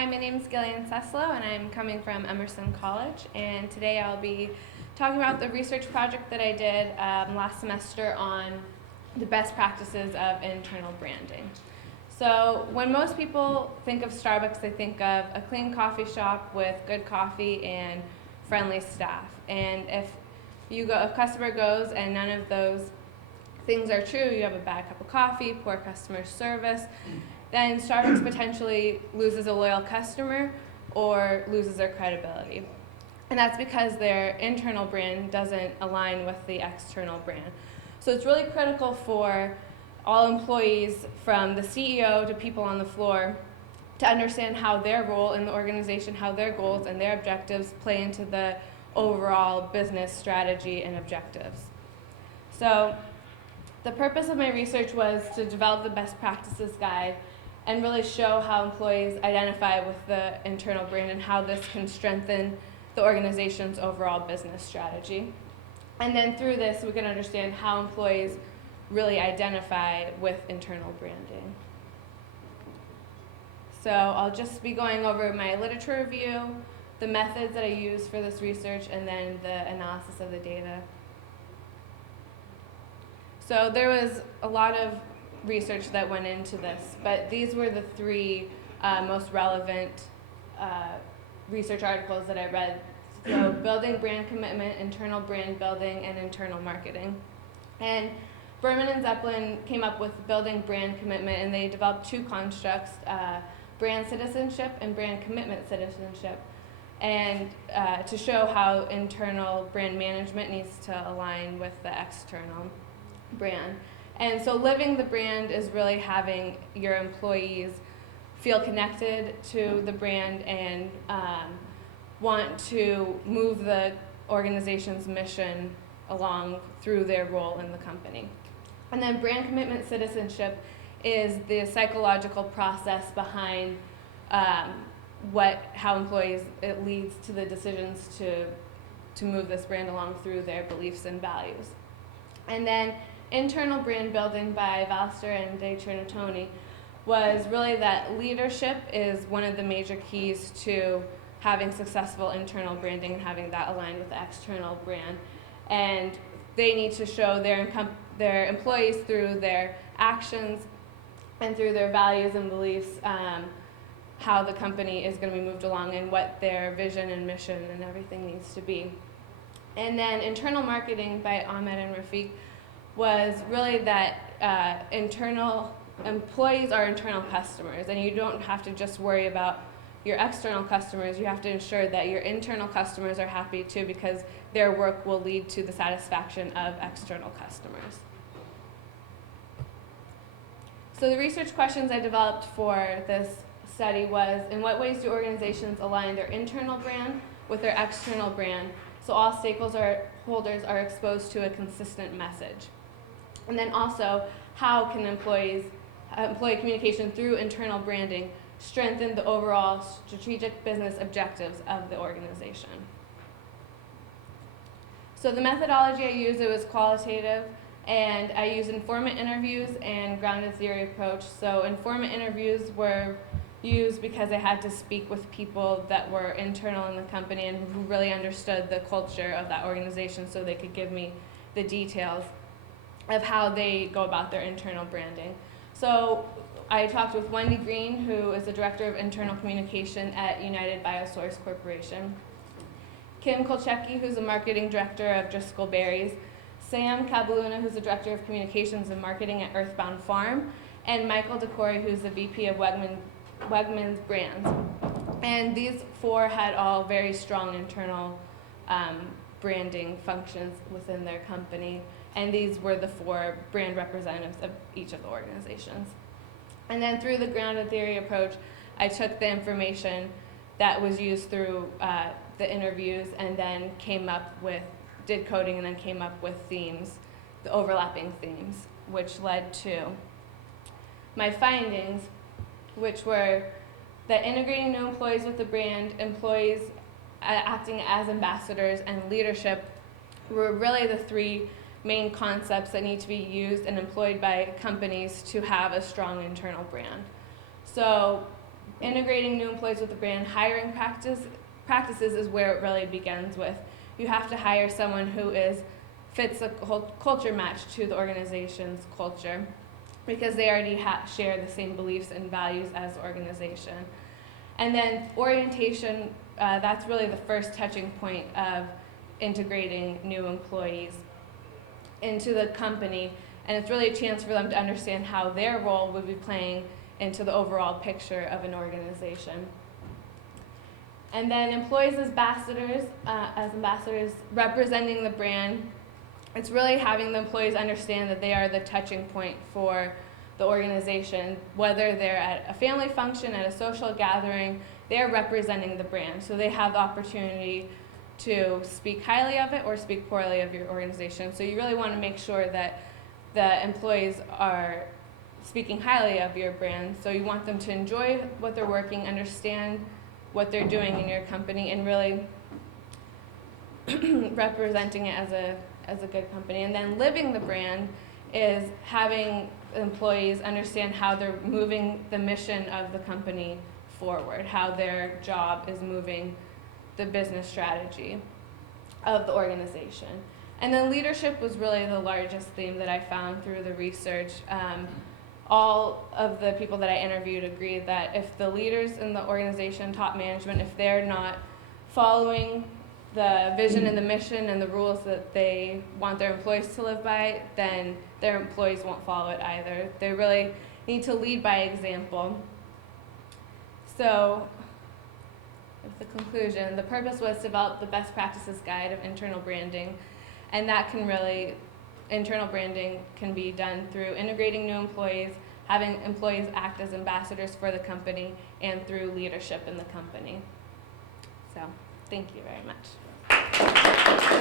Hi, my name is Gillian Suslow, and I'm coming from Emerson College. And today I'll be talking about the research project that I did last semester on the best practices of internal branding. So when most people think of Starbucks, they think of a clean coffee shop with good coffee and friendly staff. And if a customer goes and none of those things are true, you have a bad cup of coffee, poor customer service, then Starbucks potentially loses a loyal customer or loses their credibility. And that's because their internal brand doesn't align with the external brand. So it's really critical for all employees, from the CEO to people on the floor, to understand how their role in the organization, how their goals and their objectives play into the overall business strategy and objectives. So the purpose of my research was to develop the best practices guide and really show how employees identify with the internal brand and how this can strengthen the organization's overall business strategy. And then through this, we can understand how employees really identify with internal branding. So I'll just be going over my literature review, the methods that I use for this research, and then the analysis of the data. So there was a lot of research that went into this, but these were the three most relevant research articles that I read. So building brand commitment, internal brand building, and internal marketing. And Berman and Zeppelin came up with building brand commitment, and they developed two constructs, brand citizenship and brand commitment citizenship, and to show how internal brand management needs to align with the external brand. And so living the brand is really having your employees feel connected to the brand and want to move the organization's mission along through their role in the company. And then brand commitment citizenship is the psychological process behind how employees, it leads to the decisions to move this brand along through their beliefs and values. And then internal brand building by Valster and De Trinitoni was really that leadership is one of the major keys to having successful internal branding and having that aligned with the external brand. And they need to show their employees through their actions and through their values and beliefs how the company is going to be moved along and what their vision and mission and everything needs to be. And then internal marketing by Ahmed and Rafiq was really that internal employees are internal customers, and you don't have to just worry about your external customers. You have to ensure that your internal customers are happy too, because their work will lead to the satisfaction of external customers. So the research questions I developed for this study was, in what ways do organizations align their internal brand with their external brand so all stakeholders are exposed to a consistent message? And then also, how can employee communication through internal branding strengthen the overall strategic business objectives of the organization? So the methodology I used, it was qualitative, and I used informant interviews and grounded theory approach. So informant interviews were used because I had to speak with people that were internal in the company and who really understood the culture of that organization, so they could give me the details of how they go about their internal branding. So I talked with Wendy Green, who is the Director of Internal Communication at United Biosource Corporation, Kim Kolchecki, who's the Marketing Director of Driscoll Berries, Sam Cabaluna, who's the Director of Communications and Marketing at Earthbound Farm, and Michael DeCory, who's the VP of Wegmans Brands. And these four had all very strong internal branding functions within their company, and these were the four brand representatives of each of the organizations. And then through the grounded theory approach, I took the information that was used through the interviews and then did coding and then came up with themes, the overlapping themes, which led to my findings, which were that integrating new employees with the brand, employees acting as ambassadors, and leadership were really the three main concepts that need to be used and employed by companies to have a strong internal brand. So integrating new employees with the brand, hiring practices is where it really begins with. You have to hire someone who fits a culture match to the organization's culture, because they already share the same beliefs and values as the organization. And then orientation, that's really the first touching point of integrating new employees into the company, and it's really a chance for them to understand how their role would be playing into the overall picture of an organization. And then employees as ambassadors representing the brand, it's really having the employees understand that they are the touching point for the organization. Whether they're at a family function, at a social gathering, they're representing the brand. So they have the opportunity to speak highly of it or speak poorly of your organization. So you really want to make sure that the employees are speaking highly of your brand. So you want them to enjoy what they're working, understand what they're doing in your company, and really representing it as a good company. And then living the brand is having employees understand how they're moving the mission of the company forward, how their job is moving the business strategy of the organization. And then leadership was really the largest theme that I found through the research. All of the people that I interviewed agreed that if the leaders in the organization, top management, if they're not following the vision and the mission and the rules that they want their employees to live by, then their employees won't follow it either. They really need to lead by example. So, with the conclusion, the purpose was to develop the best practices guide of internal branding, and that can really, internal branding can be done through integrating new employees, having employees act as ambassadors for the company, and through leadership in the company. So, thank you very much.